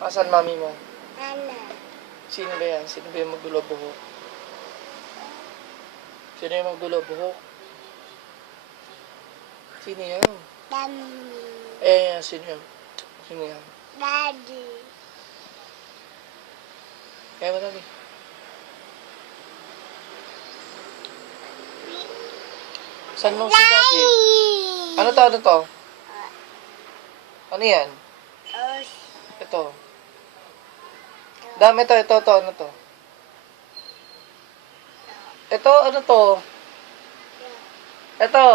Asan mami mo? Ana. Sino ba yan? Sino ba yung magdulo buhok? Sino yung magdulo buhok? Sino yan? Sino yan? Sino yan? Daddy. Kaya mo dali. Saan mo si daddy? Ano to? Ano to? Ano yan? Ito. Dami ito. Ano to? Ito, ano to? Ito.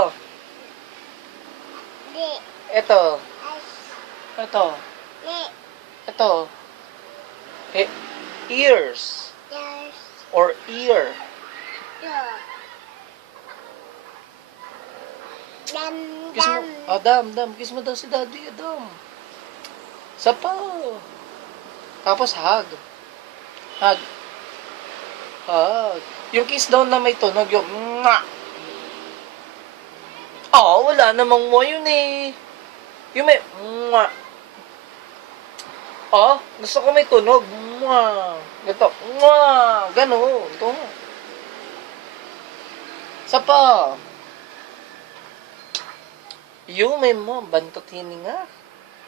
Di. Ito. As. Ito. Di. Ito. Ears. Yes. Or ear. No. Dam. Kiss mo. Dam. Kiss mo daw si daddy. Dam. Sapa. Tapos hug. Hug. Hug. Yung kiss daw na may tunog, yung mwah. Oh, wala namang mo yun eh. Yung may mwah. Oh, gusto ko may tunog. Mwah. Ganito. Mwah. Ganon. Ito. Sapa. Yung may mo. Bantot hininga.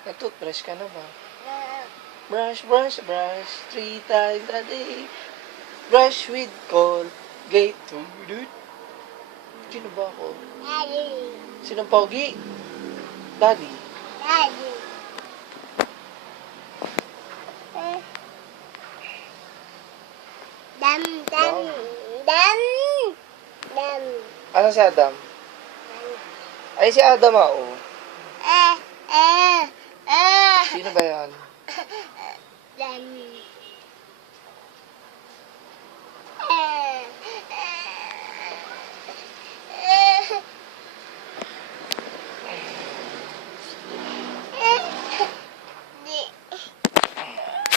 Nag-toothbrush ka na ba? Brush. 3 times a day. Brush with Colgate. Sino ba ako? Daddy. Sinong pogi? Daddy. Daddy. Dam. Ano si Adam? Ay, si Adam oh. Sino ba yan? Dam.